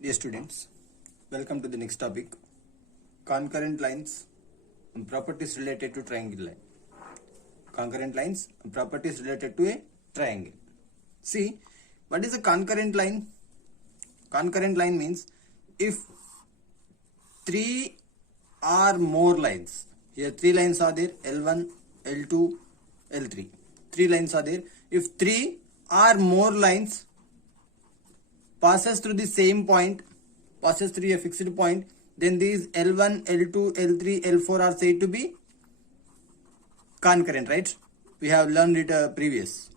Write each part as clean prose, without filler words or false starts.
Dear students, welcome to the next topic, concurrent lines and properties related to triangle line. Concurrent lines and properties related to a triangle. See, what is a concurrent line? Concurrent line means if three or more lines, here three lines are there, L1, L2, L3. Three lines are there. If three or more lines passes through the same point, passes through a fixed point, then these L1, L2, L3, L4 are said to be concurrent, right? We have learned it previous.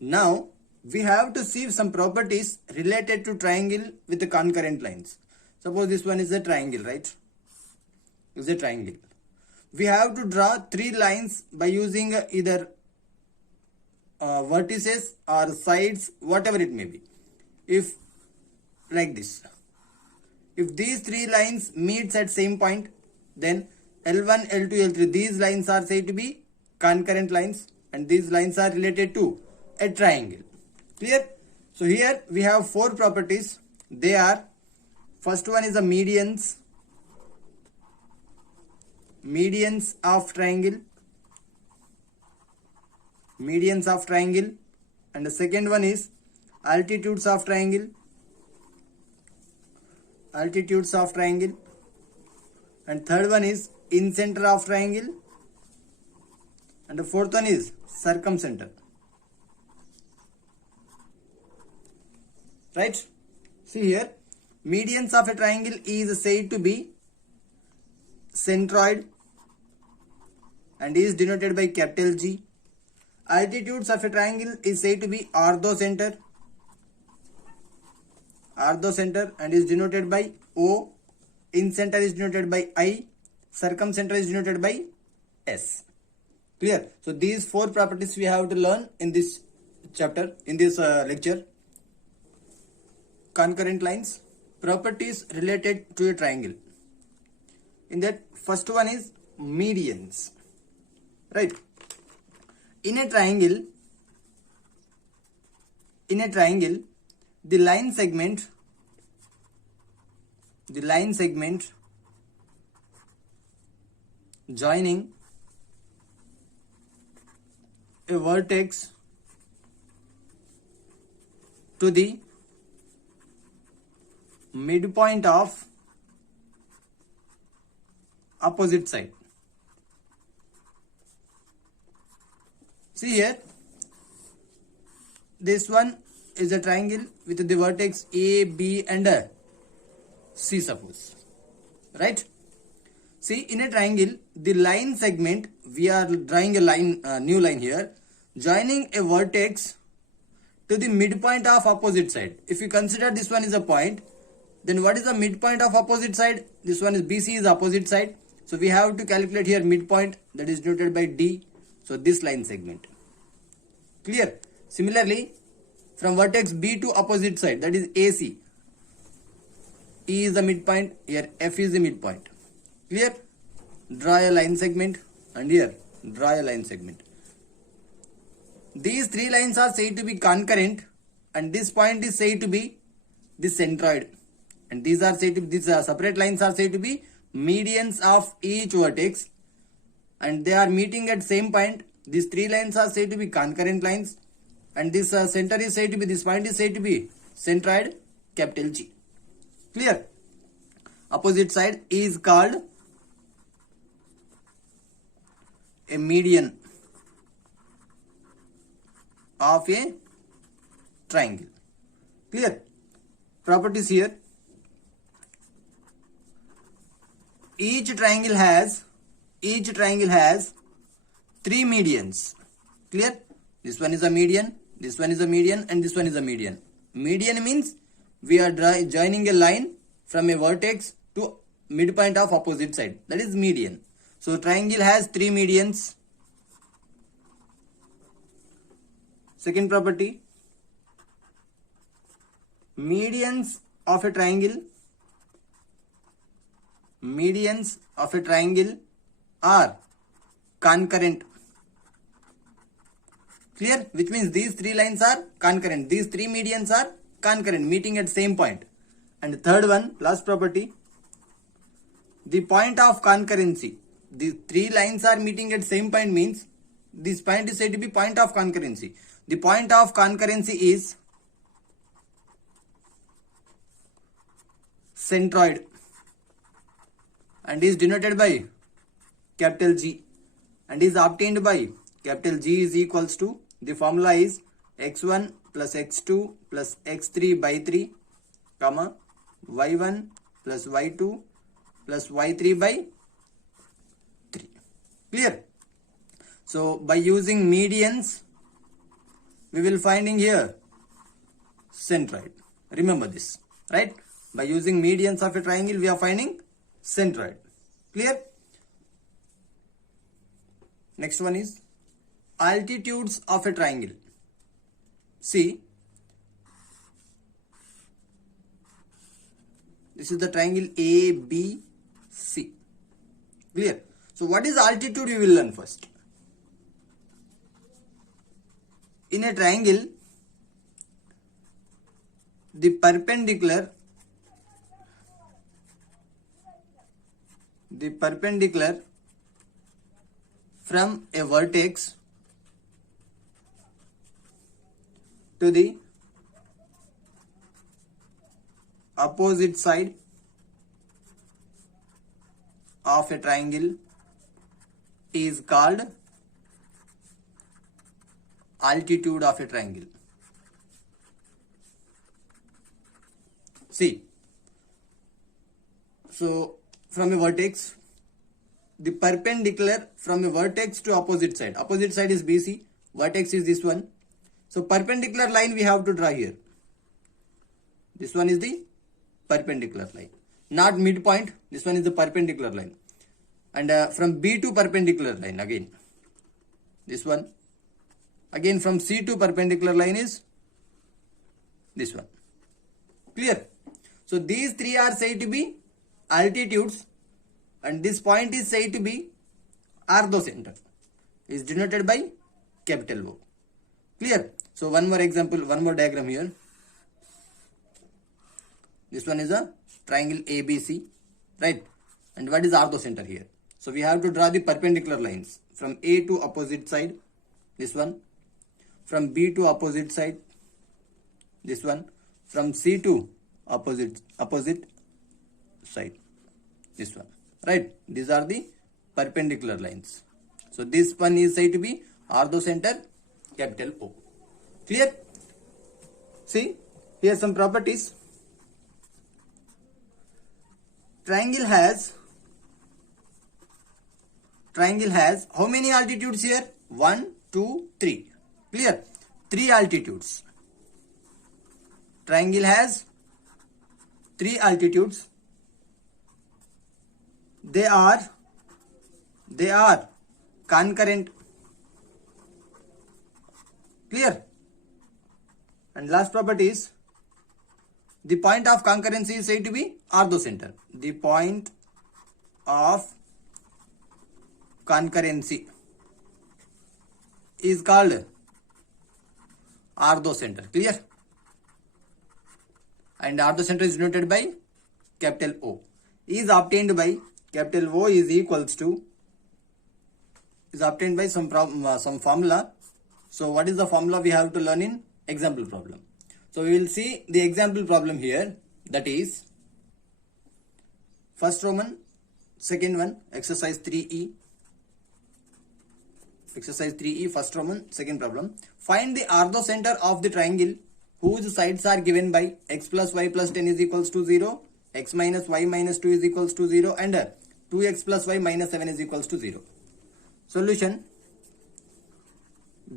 Now, we have to see some properties related to triangle with the concurrent lines. Suppose this one is a triangle, right? Is a triangle. We have to draw three lines by using either vertices or sides, whatever it may be. If like this, if these three lines meets at same point, then L1, L2, L3, these lines are said to be concurrent lines and these lines are related to a triangle. Clear? So here we have four properties. They are, first one is the medians of triangle, and the second one is altitudes of triangle, and third one is incenter of triangle, and the fourth one is circumcenter. Right? See here, medians of a triangle is said to be centroid and is denoted by capital G. Altitudes of a triangle is said to be orthocenter and is denoted by O. Incenter is denoted by I. Circumcenter is denoted by S. Clear? So these four properties we have to learn in this chapter, in this lecture. Concurrent lines, properties related to a triangle. In that, first one is medians. Right? In a triangle, the line segment joining a vertex to the midpoint of opposite side. See here, this one is a triangle with the vertex A, B and C, suppose. Right? See, in a triangle, the line segment, we are drawing a line, new line here, joining a vertex to the midpoint of opposite side. If you consider this one is a point, then what is the midpoint of opposite side? This one is BC is opposite side. So we have to calculate here midpoint, that is denoted by D. So this line segment. Clear? Similarly, from vertex B to opposite side, that is AC. E is the midpoint, here F is the midpoint. Clear? Draw a line segment and here draw a line segment. These three lines are said to be concurrent and this point is said to be the centroid. And these are said to be, these separate lines are said to be medians of each vertex and they are meeting at same point. These three lines are said to be concurrent lines and this center is said to be, this point is said to be centroid, capital G. Clear? Opposite side is called a median of a triangle. Clear? Properties here. Each triangle has three medians. Clear? This one is a median, this one is a median and this one is a median. Median means we are joining a line from a vertex to midpoint of opposite side. That is median. So triangle has three medians. Second property, medians of a triangle are concurrent. Clear? Which means these three lines are concurrent. These three medians are concurrent, meeting at same point. And third one, last property, the point of concurrency. The three lines are meeting at same point means this point is said to be point of concurrency. The point of concurrency is centroid and is denoted by capital G and is obtained by capital G is equals to, the formula is x1 plus x2 plus x3 by 3 comma y1 plus y2 plus y3 by 3. Clear? So by using medians we will finding here centroid. Remember this, right? By using medians of a triangle we are finding centroid. Clear? Next one is altitudes of a triangle. See, this is the triangle ABC. Clear? So what is altitude we will learn first. In a triangle, the perpendicular from a vertex to the opposite side of a triangle is called altitude of a triangle. See, so from a vertex, the perpendicular from a vertex to opposite side is BC, vertex is this one. So perpendicular line we have to draw here. This one is the perpendicular line, not midpoint. This one is the perpendicular line. And from B to perpendicular line again. This one. Again from C to perpendicular line is this one. Clear? So these three are said to be altitudes and this point is said to be orthocenter. Is denoted by capital O. Clear? So one more example, one more diagram here. This one is a triangle ABC, right? And what is orthocenter here? So we have to draw the perpendicular lines from A to opposite side, this one, from B to opposite side, this one, from C to opposite side, this one, right? These are the perpendicular lines. So this one is said to be orthocenter, capital O. Clear? See, here some properties. Triangle has how many altitudes here? 1, 2, 3. Clear? 3 altitudes. Triangle has 3 altitudes. They are concurrent. Clear? And last property is the point of concurrency is said to be orthocenter. The point of concurrency is called orthocenter. Clear? And orthocenter is denoted by capital O. Is obtained by capital O is equals to, is obtained by some formula. So what is the formula we have to learn in example problem? So we will see the example problem here, that is first Roman, second one, exercise 3E. Exercise 3E, first Roman, second problem. Find the orthocenter of the triangle whose sides are given by x plus y plus 10 is equals to 0, x minus y minus 2 is equals to 0 and 2x plus y minus 7 is equals to 0. Solution.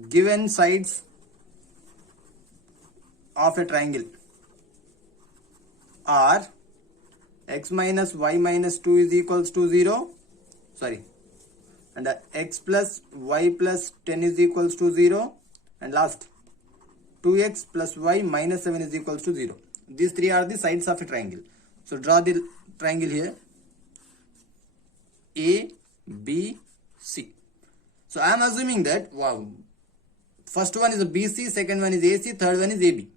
Given sides of a triangle are x minus y minus 2 is equals to 0, and x plus y plus 10 is equals to 0, and last 2x plus y minus 7 is equals to 0. These three are the sides of a triangle. So draw the triangle here, A, B, C. So I am assuming that, wow, first one is a BC, second one is AC, third one is AB.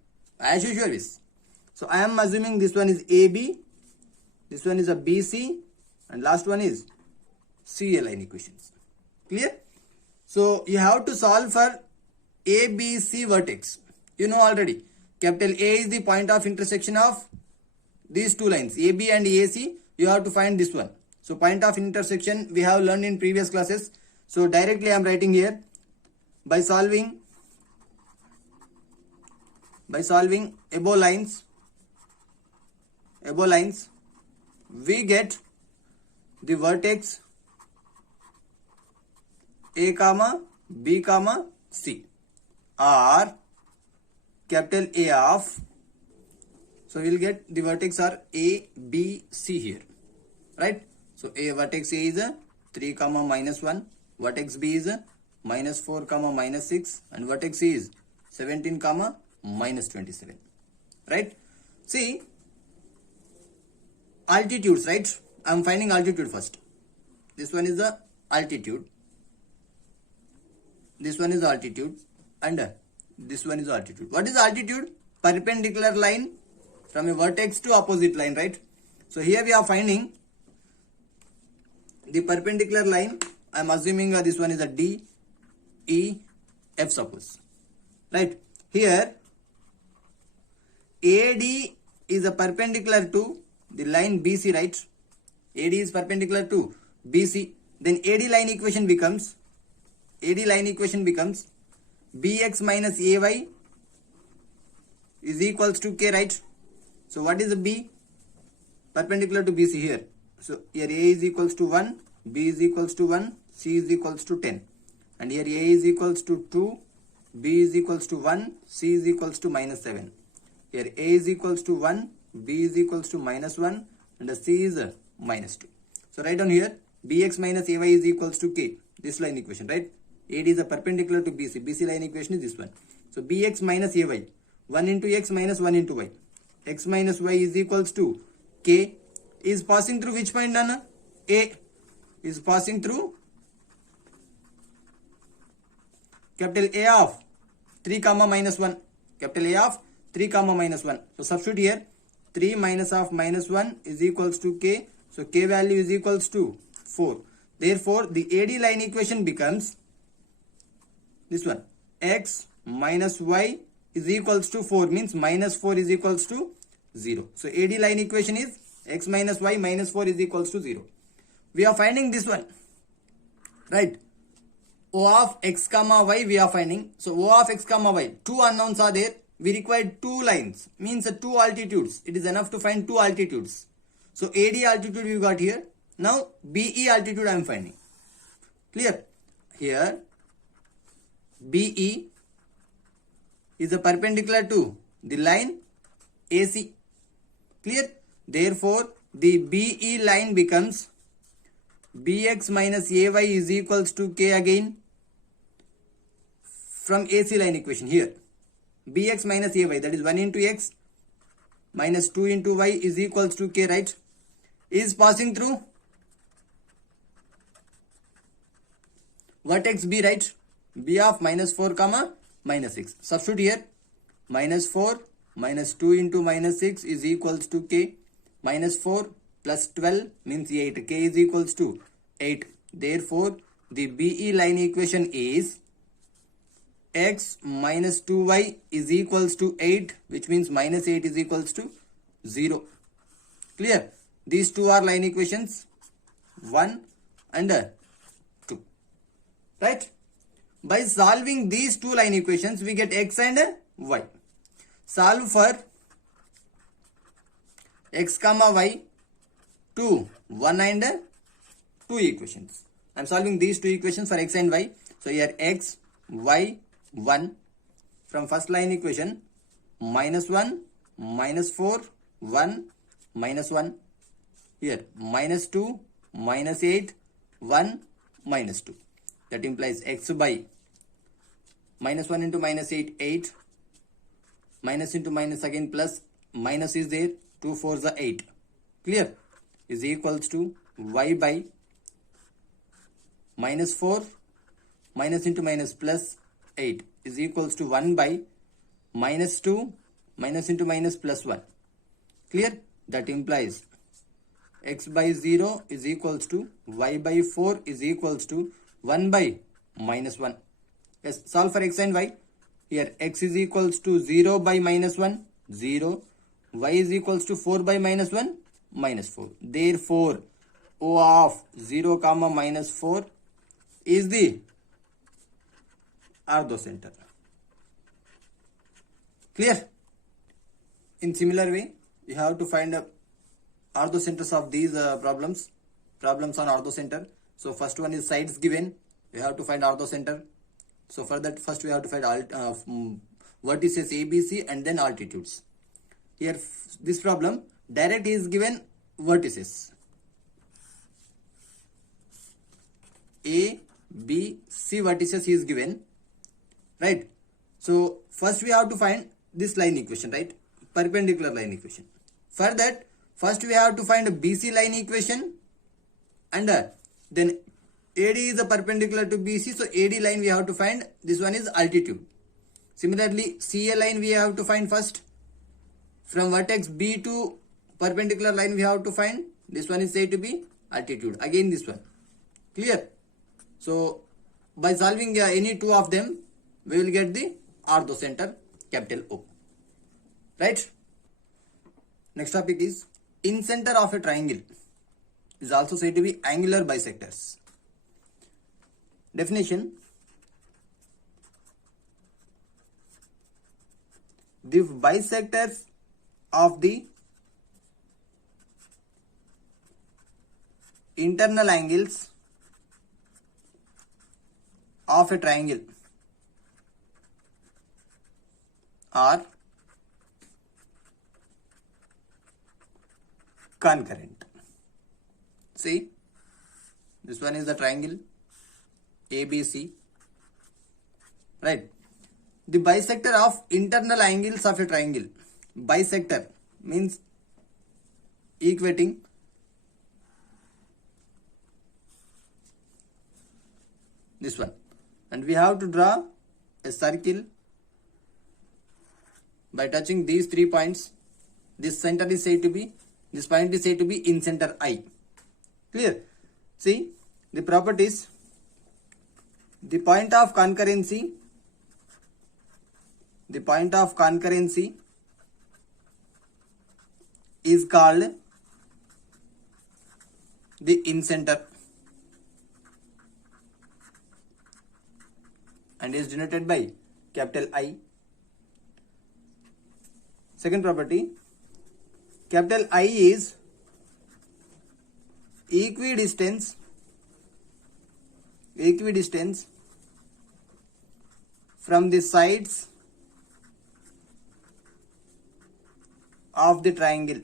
As usual is. So I am assuming this one is AB, this one is a BC, and last one is CA line equations. Clear? So you have to solve for ABC vertex. You know already, capital A is the point of intersection of these two lines, AB and AC. You have to find this one. So point of intersection we have learned in previous classes. So directly I am writing here, by solving above lines, we get the vertex A comma B comma C, or capital A of, so we will get the vertex are A, B, C here, right? So A vertex A is a 3 comma minus 1, vertex B is a minus 4 comma minus 6, and vertex C is 17 comma minus 27, right? See, altitudes, right? I am finding altitude first. This one is the altitude, this one is altitude, and this one is altitude. What is altitude? Perpendicular line from a vertex to opposite line, right? So here we are finding the perpendicular line. I am assuming this one is a D, E, F suppose, right? Here AD is a perpendicular to the line BC, right? AD is perpendicular to BC. Then AD line equation becomes BX minus AY is equals to K, right? So what is the B? Perpendicular to BC here. So here A is equals to 1, B is equals to 1, C is equals to 10. And here A is equals to 2, B is equals to 1, C is equals to minus 7. Here A is equals to 1, B is equals to minus 1, and C is minus 2. So write down here, BX minus AY is equals to K. This line equation, right? AD is a perpendicular to BC. BC line equation is this one. So BX minus AY, 1 into X minus 1 into Y. X minus Y is equals to K is passing through which point, Nana? A is passing through capital A of 3 comma minus 1. Capital A of 3 comma minus 1. So substitute here, 3 minus of minus 1 is equals to K. So K value is equals to 4. Therefore, the AD line equation becomes this one. X minus Y is equals to 4, means minus 4 is equals to 0. So AD line equation is X minus Y minus 4 is equals to 0. We are finding this one, right? O of X comma Y we are finding. So O of X comma Y, two unknowns are there. We require two lines, means 2 altitudes. It is enough to find 2 altitudes. So AD altitude we got here. Now BE altitude I am finding. Clear? Here BE is a perpendicular to the line AC. Clear? Therefore, the BE line becomes BX minus AY is equals to K again from AC line equation here. BX minus AY, that is 1 into X minus 2 into Y is equals to K, right? Is passing through vertex B, right? B of minus 4 comma minus 6. Substitute here, minus 4 minus 2 into minus 6 is equals to K. Minus 4 plus 12 means 8. K is equals to 8. Therefore, the BE line equation is X minus 2Y is equals to 8, which means minus 8 is equals to 0. Clear? These two are line equations 1 and 2. Right? By solving these two line equations, we get X and Y. Solve for X comma Y to 1 and 2 equations. I am solving these two equations for X and Y. So here X, Y, 1 from first line equation, minus 1, minus 4, 1, minus 1. Here minus 2, minus 8, 1, minus 2. That implies X by minus 1 into minus 8, 8. Minus into minus again plus, minus is there, 2 4s are 8. Clear? Is equals to Y by minus 4, minus into minus plus 8 is equals to 1 by minus 2, minus into minus plus 1. Clear? That implies x by 0 is equals to y by 4 is equals to 1 by minus 1. Yes, solve for x and y. Here x is equals to 0 by minus 1, 0. Y is equals to 4 by minus 1, minus 4. Therefore, O of 0 comma minus 4 is the orthocenter. Clear? In similar way, you have to find orthocenters of these problems on orthocenter. So first one is sides given, we have to find orthocenter. So for that, first we have to find vertices ABC and then altitudes. Here this problem, direct is given vertices A, B, C vertices is given, right? So first we have to find this line equation, right? Perpendicular line equation. For that, first we have to find a BC line equation, and then AD is a perpendicular to BC, so AD line we have to find. This one is altitude. Similarly, CA line we have to find first. From vertex B to perpendicular line we have to find. This one is said to be altitude. Again this one. Clear? So by solving any two of them, we will get the orthocenter, capital O. Right? Next topic is incenter of a triangle is also said to be angular bisectors. Definition: the bisectors of the internal angles of a triangle are concurrent. See, this one is the triangle ABC, right? The bisector of internal angles of a triangle. Bisector means equating this one, and we have to draw a circle by touching these 3 points. This center is said to be, this point is said to be in center I. Clear? See the properties. The point of concurrency is called the incenter and is denoted by capital I. Second property, capital I is equidistance from the sides of the triangle.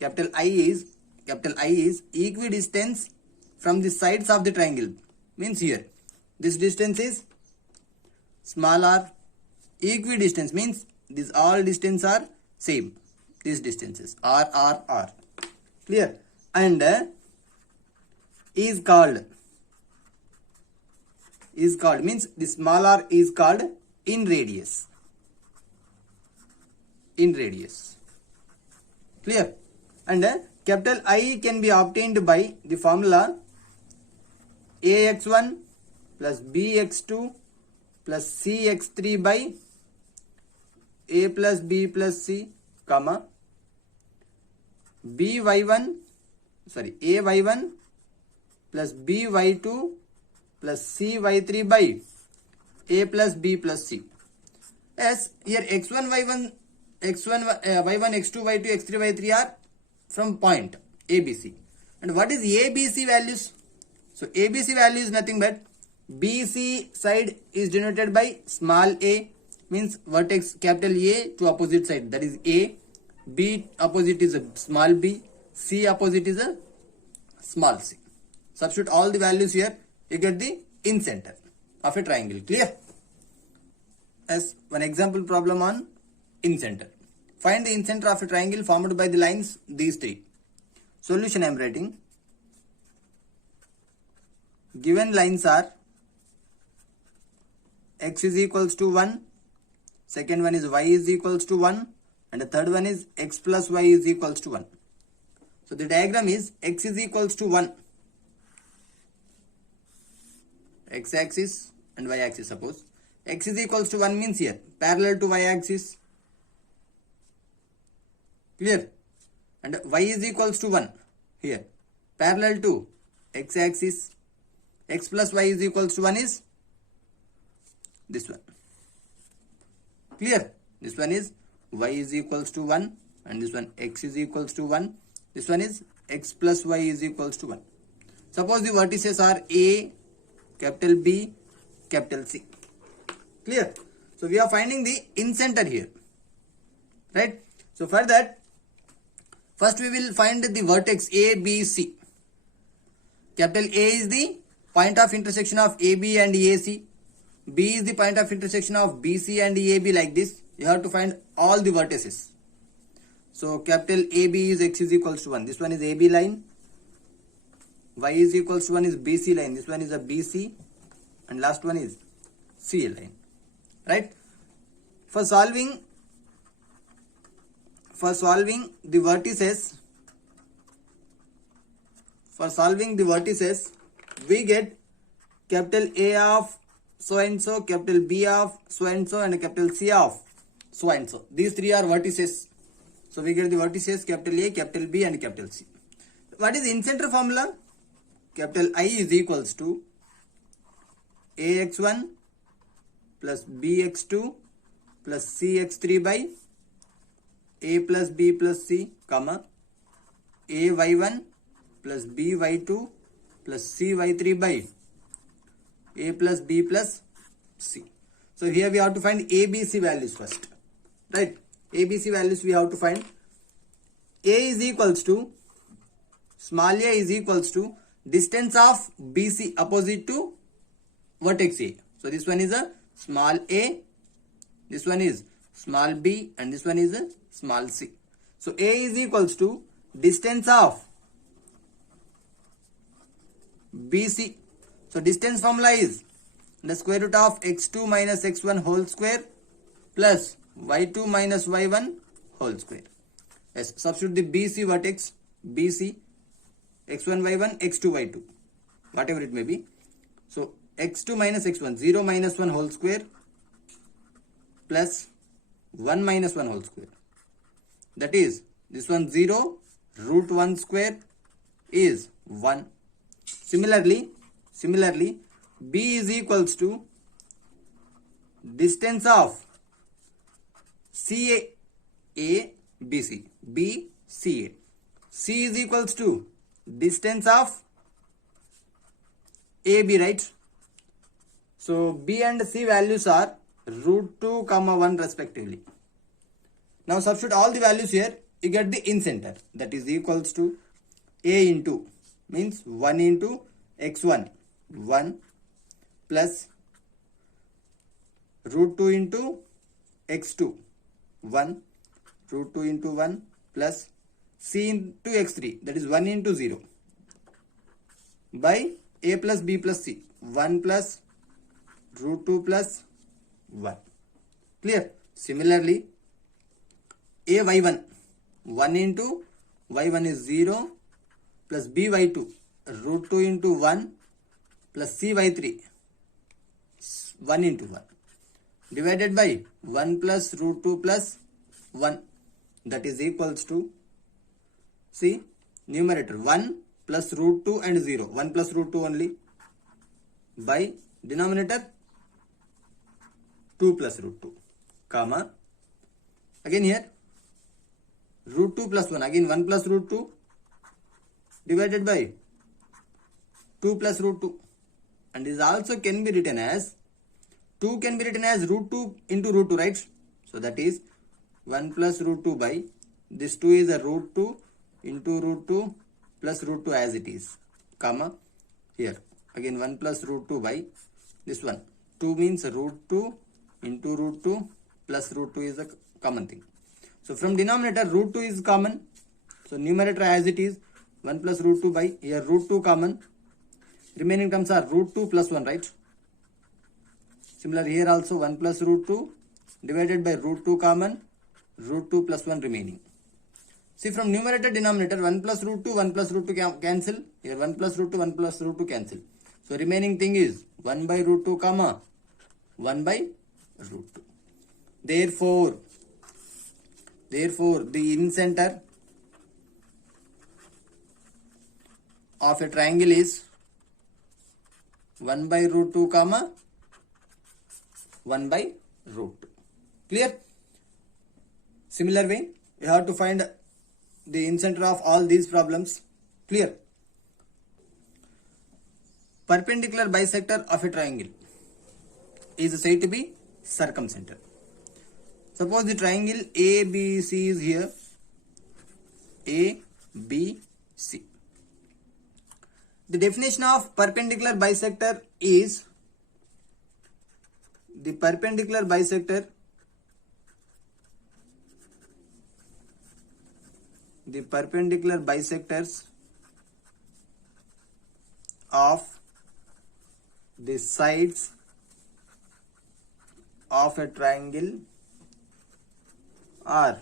Capital I is equidistance from the sides of the triangle. Means here this distance is small r. Equidistance means these all distance are same. These distances r. Clear? And is called means the small r is called in radius. Clear? And capital I can be obtained by the formula ax1 plus bx2 plus cx3 by a plus b plus c, comma ay1 plus by2 plus cy3 by a plus b plus c. As here x1 y1 x2 y2 x3 y3 are from point ABC. And what is ABC values? So ABC value is nothing but BC side is denoted by small a, means vertex capital A to opposite side, that is A. B opposite is a small b. C opposite is a small c. Substitute all the values here, you get the incenter of a triangle. Clear? As one example problem on incenter. Find the incenter of a triangle formed by the lines these three. Solution I am writing. Given lines are x is equals to 1, second one is y is equals to 1, and the third one is x plus y is equals to 1. So the diagram is x is equals to 1. X axis and y axis, suppose. X is equals to 1 means here parallel to y axis. Clear? And y is equals to 1 here parallel to x axis. X plus y is equals to 1 is this one. Clear? This one is y is equals to 1 and this one x is equals to 1. This one is x plus y is equals to 1. Suppose the vertices are A, capital B, capital C. Clear? So we are finding the incenter here. Right? So for that, first we will find the vertex A, B, C. Capital A is the point of intersection of AB and AC. B is the point of intersection of BC and AB, like this. You have to find all the vertices. So capital AB is x is equals to 1. This one is AB line. Y is equals to 1 is BC line. This one is a BC. And last one is CA line. Right? For solving the vertices, we get capital A of so and so, capital B of so and so, and a capital C of so and so. These three are vertices. So we get the vertices capital A, capital B, and capital C. What is the incenter formula? Capital I is equals to AX1 plus BX2 plus CX3 by A plus B plus C, comma AY1 plus BY2 plus CY3 by A plus B plus C. So here we have to find ABC values first. Right? ABC values we have to find. A is equals to, small a is equals to distance of BC opposite to vertex A. So this one is a small a, this one is small b, and this one is a small c. So A is equals to distance of BC. So distance formula is the square root of x2 minus x1 whole square plus y2 minus y1 whole square. Yes, substitute the BC vertex, BC, x1 y1, x2 y2, whatever it may be. So x2 minus x1, 0 minus 1 whole square plus 1 minus 1 whole square. That is, this one 0, root 1 square is 1. Similarly, B is equals to distance of CA, BC, B, CA. C is equals to distance of AB, right? So B and C values are root 2, 1 respectively. Now substitute all the values here, you get the incenter, that is equals to A into, means 1 into x1, 1 plus root 2 into x2, 1, root 2 into 1 plus c into x3, that is 1 into 0 by a plus b plus c, 1 plus root 2 plus 1. Clear? Similarly, a y1, 1 into y1 is 0 plus b y2, root 2 into 1 plus c y3, 1 into 1, divided by 1 plus root 2 plus 1, that is equals to, see, numerator 1 plus root 2 and 0, 1 plus root 2 only, by denominator 2 plus root 2, comma, again here root 2 plus 1, again 1 plus root 2, divided by 2 plus root 2, and this also can be written as, 2 can be written as root 2 into root 2, right? So that is 1 plus root 2 by, this 2 is a root 2 into root 2 plus root 2 as it is, comma, here again 1 plus root 2 by this one, 2 means root 2 into root 2 plus root 2 is a common thing. So from denominator root 2 is common, so numerator as it is 1 plus root 2 by, here root 2 common, remaining terms are root 2 plus 1, right? Similar here also 1 plus root 2 divided by root 2 common root 2 plus 1 remaining. See, from numerator denominator 1 plus root 2, 1 plus root 2 cancel. Here 1 plus root 2, 1 plus root 2 cancel. So remaining thing is 1 by root 2 comma 1 by root 2. Therefore the incenter of a triangle is 1 by root 2 comma 1 by root 2. Clear? Similar way, you have to find the incenter of all these problems. Clear? Perpendicular bisector of a triangle is said to be circumcenter. Suppose the triangle ABC is here. ABC. The definition of perpendicular bisector is the perpendicular bisectors of the sides of a triangle are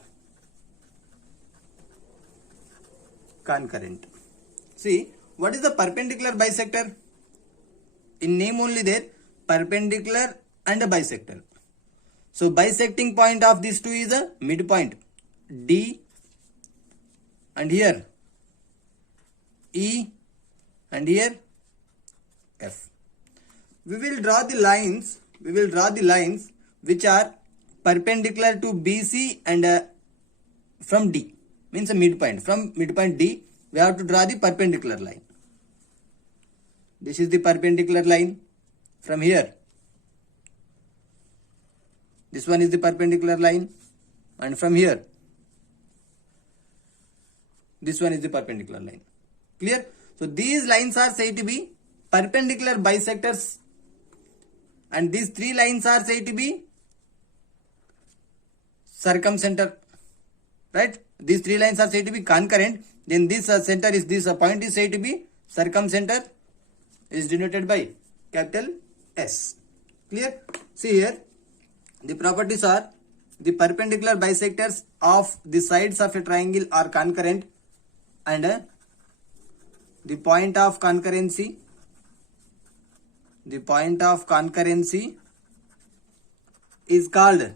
concurrent. See, what is the perpendicular bisector? In name only there, perpendicular and a bisector. So bisecting point of these two is a midpoint D, and here E, and here F. We will draw the lines which are perpendicular to BC and from D, means a midpoint. From midpoint D, we have to draw the perpendicular line. This is the perpendicular line from here. This one is the perpendicular line, and from here, this one is the perpendicular line. Clear? So these lines are said to be perpendicular bisectors, and these three lines are said to be circumcenter. Right? These three lines are said to be concurrent. Then this center is this point is said to be circumcenter, is denoted by capital S. Clear? See here, the properties are the perpendicular bisectors of the sides of a triangle are concurrent, and the point of concurrency is called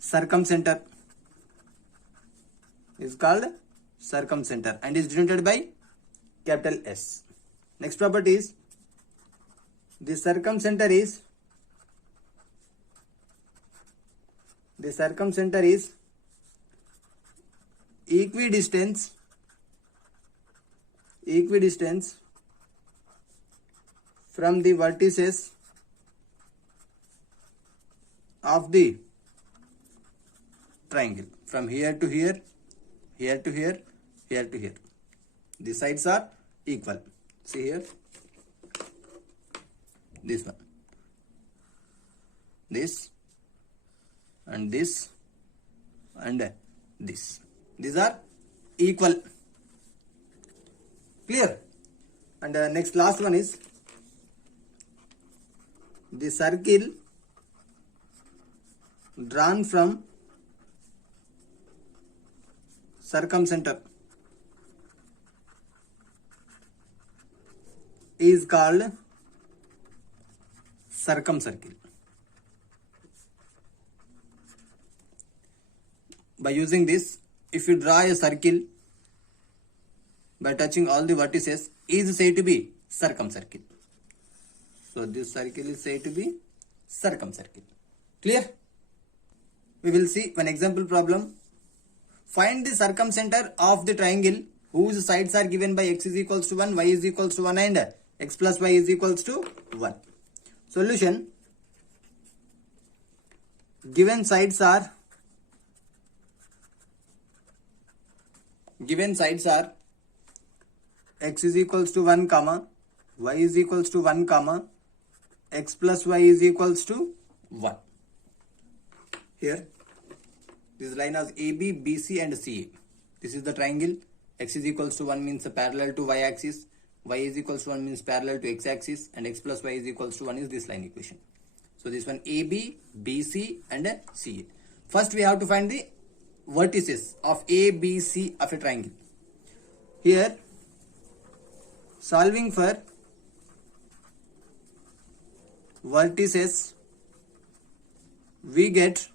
circumcenter, and is denoted by capital S. Next property is the circumcenter is equidistance from the vertices of the triangle, from here to here, here to here, here to here. The sides are equal. See here, this one, this, and this, and this. These are equal. Clear? And next last one is the circle drawn from circumcenter is called circumcircle. By using this, if you draw a circle by touching all the vertices, is said to be circumcircle. So this circle is said to be circumcircle. Clear? We will see one example problem. Find the circumcenter of the triangle whose sides are given by x is equals to 1, y is equals to 1, and x plus y is equals to 1. Solution. Given sides are x is equals to 1 comma y is equals to 1 comma x plus y is equals to 1. Here this line has AB, BC and CA. This is the triangle. X is equals to 1 means parallel to y axis, y is equals to 1 means parallel to x axis, and x plus y is equals to 1 is this line equation. So this one AB, BC and CA. First we have to find the vertices of A, B, C of a triangle. Here, solving for vertices, we get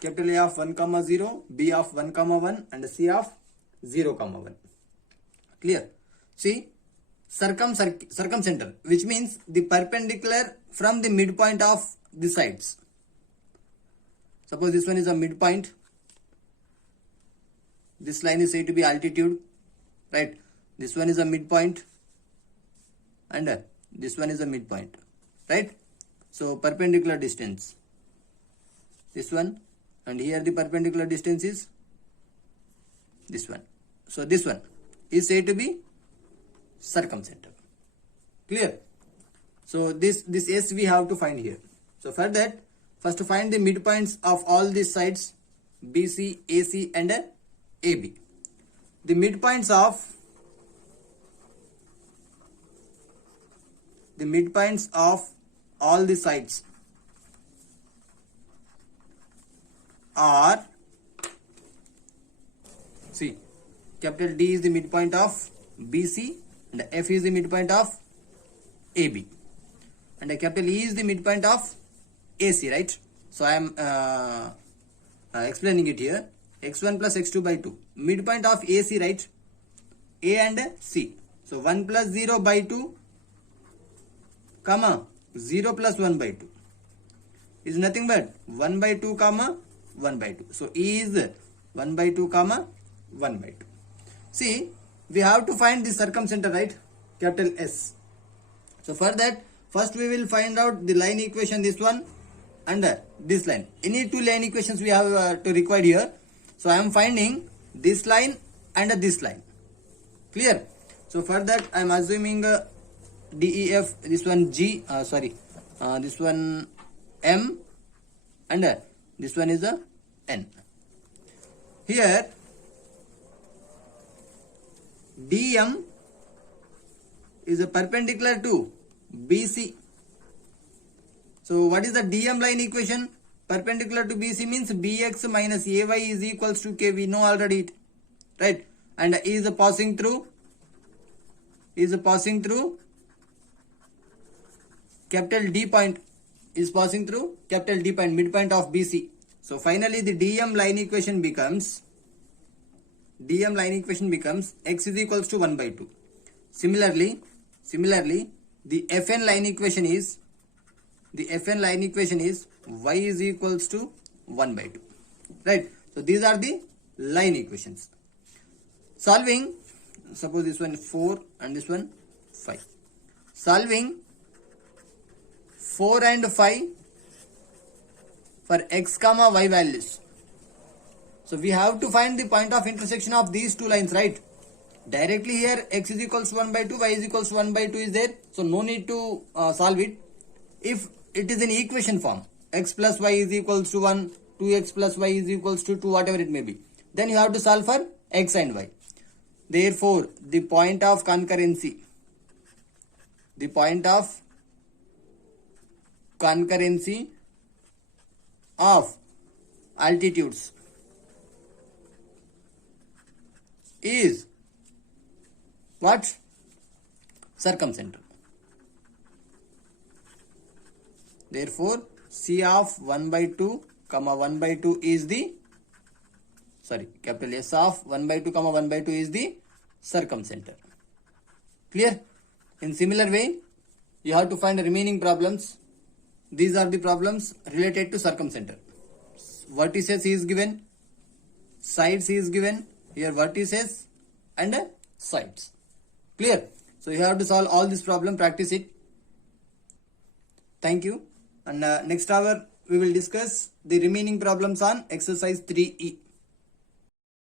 capital A of 1, 0, B of 1, 1 and C of 0, 1. Clear? See, circumcenter, which means the perpendicular from the midpoint of the sides. Suppose this one is a midpoint. This line is said to be altitude, right? This one is a midpoint and this one is a midpoint, right? So perpendicular distance, this one, and here the perpendicular distance is this one. So this one is said to be circumcenter. Clear? So this S we have to find here. So for that, first to find the midpoints of all these sides, BC, AC and AB. The midpoints of all the sides are, see, capital D is the midpoint of BC and F is the midpoint of AB and capital E is the midpoint of AC, right? So I am explaining it here. X1 plus X2 by 2. Midpoint of AC, right? A and C. So 1 plus 0 by 2, comma 0 plus 1 by 2 is nothing but 1 by 2, comma 1 by 2. So E is 1 by 2, comma 1 by 2. See, we have to find the circumcenter, right? Capital S. So for that, first we will find out the line equation, this one and this line. Any two line equations we have to require here. So I am finding this line and this line. Clear? So for that I am assuming DEF, this one G, this one M and this one is a N. Here DM is a perpendicular to BC. So what is the DM line equation? Perpendicular to BC means BX minus AY is equals to K. We know already it, right? And is passing through capital D point, is passing through capital D point, midpoint of BC. So finally the DM line equation becomes X is equals to 1 by 2. Similarly the FN line equation is Y is equals to 1 by 2, right? So these are the line equations. Solving, suppose this one 4 and this one 5. Solving 4 and 5 for x comma y values. So we have to find the point of intersection of these two lines, right? Directly here x is equals to 1 by 2, y is equals to 1 by 2 is there. So no need to solve it. If it is in equation form, x plus y is equals to 1, 2x plus y is equals to 2, whatever it may be, then you have to solve for x and y. Therefore, the point of concurrency of altitudes is what? Circumcenter. Therefore, C of 1 by 2, comma 1 by 2 is the, capital S of 1 by 2, comma 1 by 2 is the circumcenter. Clear? In similar way, you have to find the remaining problems. These are the problems related to circumcenter. Vertices is given, sides is given, here vertices and sides. Clear? So you have to solve all this problem, practice it. Thank you. And next hour we will discuss the remaining problems on exercise 3E.